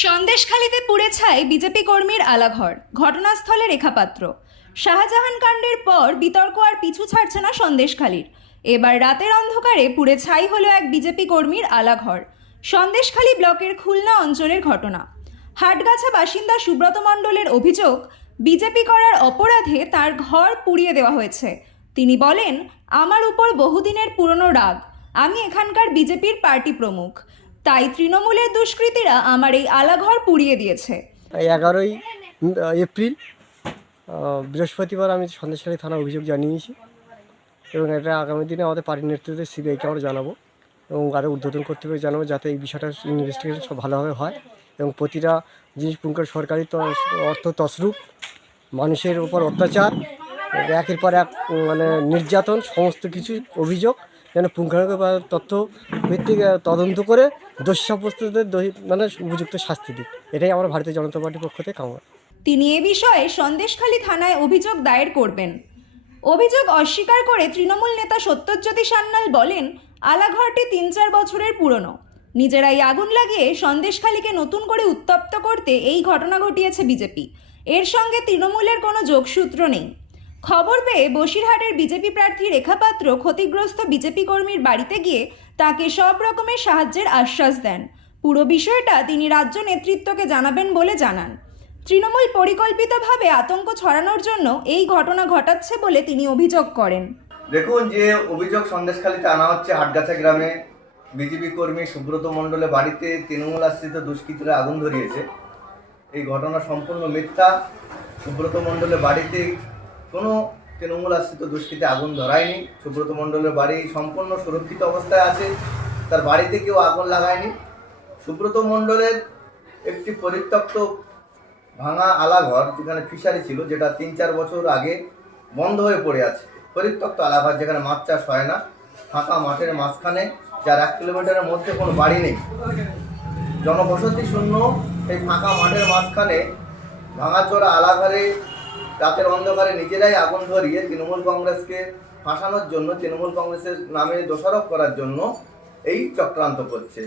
সন্দেশখালীতে পুড়ে ছাই বিজেপি কর্মীর আলাঘর, ঘটনাস্থলে রেখাপাত্র। শাহজাহান কাণ্ডের পর বিতর্ক আর পিছু ছাড়ছে না সন্দেশখালীর। এবার রাতের অন্ধকারে পুড়ে ছাই হলো এক বিজেপি কর্মীর আলাঘর, সন্দেশখালী ব্লকের খুলনা অঞ্চলের ঘটনা। হাটগাছা বাসিন্দা সুব্রত মণ্ডলের অভিযোগ, বিজেপি করার অপরাধে তার ঘর পুড়িয়ে দেওয়া হয়েছে। তিনি বলেন, আমার উপর বহুদিনের পুরনো রাগ। আমি এখানকার বিজেপির পার্টি প্রমুখ। তাই তৃণমূলের দুষ্কৃতীরা আমার এই আলাঘর পুড়িয়ে দিয়েছে। এগারোই এপ্রিল বৃহস্পতিবার আমি সন্দেশখালী থানা অভিযোগ জানিয়েছি এবং এটা আগামী দিনে আমাদের পার্টির নেতৃত্বে সিবিআইকে আমরা জানাব এবং আরও উদ্বোধন কর্তৃপক্ষ জানাব যাতে এই বিষয়টা ইনভেস্টিগেশন সব ভালোভাবে হয় এবং প্রতিটা জিনিস পুঙ্খার সরকারি অর্থ তসরূপ মানুষের উপর অত্যাচার, একের পর এক মানে নির্যাতন, সমস্ত কিছু অভিযোগ যেন পুঙ্খানুপুঙ্খ বা তথ্য ভিত্তিক তদন্ত করে দোষী সাব্যস্তদের মানে উপযুক্ত শাস্তি দিক। এটাই আমরা ভারতীয় জনতা পার্টির পক্ষ থেকে কামনা। তিনি এ বিষয়ে সন্দেশখালী থানায় অভিযোগ দায়ের করবেন। অভিযোগ অস্বীকার করে তৃণমূল নেতা সত্যজ্যোতি সান্যাল বলেন, আলাঘরটি তিন চার বছরের পুরনো। নিজেরাই আগুন লাগিয়ে সন্দেশখালীকে নতুন করে উত্তপ্ত করতে এই ঘটনা ঘটিয়েছে বিজেপি। এর সঙ্গে তৃণমূলের কোনো যোগসূত্র নেই। খবর পেয়ে বসিরহাটের বিজেপি প্রার্থী রেখাপাত্র ক্ষতিগ্রস্ত বিজেপি কর্মীর বাড়িতে গিয়ে তাকে সব রকমের সাহায্যের আশ্বাস দেন। পুরো বিষয়টা তিনি রাজ্য নেতৃত্বকে জানাবেন বলে জানান। তৃণমূল পরিকল্পিতভাবে আতঙ্ক ছড়ানোর জন্য এই ঘটনা ঘটাচ্ছে বলে তিনি অভিযোগ করেন। দেখুন, যে অভিযোগ সন্দেশখালীতে আনা হচ্ছে হাটগাছা গ্রামে বিজেপি কর্মী সুব্রত মণ্ডলের বাড়িতে তৃণমূল আশ্রিত দুষ্কৃতীরা আগুন ধরিয়েছে। এই ঘটনা সম্পূর্ণ মিথ্যা। সুব্রত মণ্ডলের বাড়িতে কোনো তৃণমূল আশ্রিত দুষ্কৃতী আগুন ধরায়নি। সুব্রত মণ্ডলের বাড়ি সম্পূর্ণ সুরক্ষিত অবস্থায় আছে। তার বাড়িতে কেউ আগুন লাগায়নি। সুব্রত মণ্ডলের একটি পরিত্যক্ত ভাঙা আলাঘর যেখানে ফিশারি ছিল, যেটা তিন চার বছর আগে বন্ধ হয়ে পড়ে আছে। পরিত্যক্ত আলাঘর যেখানে মাছ চাষ হয় না, ফাঁকা মাঠের মাঝখানে, যার এক কিলোমিটারের মধ্যে কোনো বাড়ি নেই। জনবসতি শূন্য এই ফাঁকা মাঠের মাঝখানে ভাঙাচোরা আলাঘরে রাতের অন্ধকারে নিজেরাই আগুন ধরিয়ে তৃণমূল কংগ্রেসকে ফাঁসানোর জন্য তৃণমূল কংগ্রেসের নামে দোষারোপ করার জন্য এই চক্রান্ত করছে।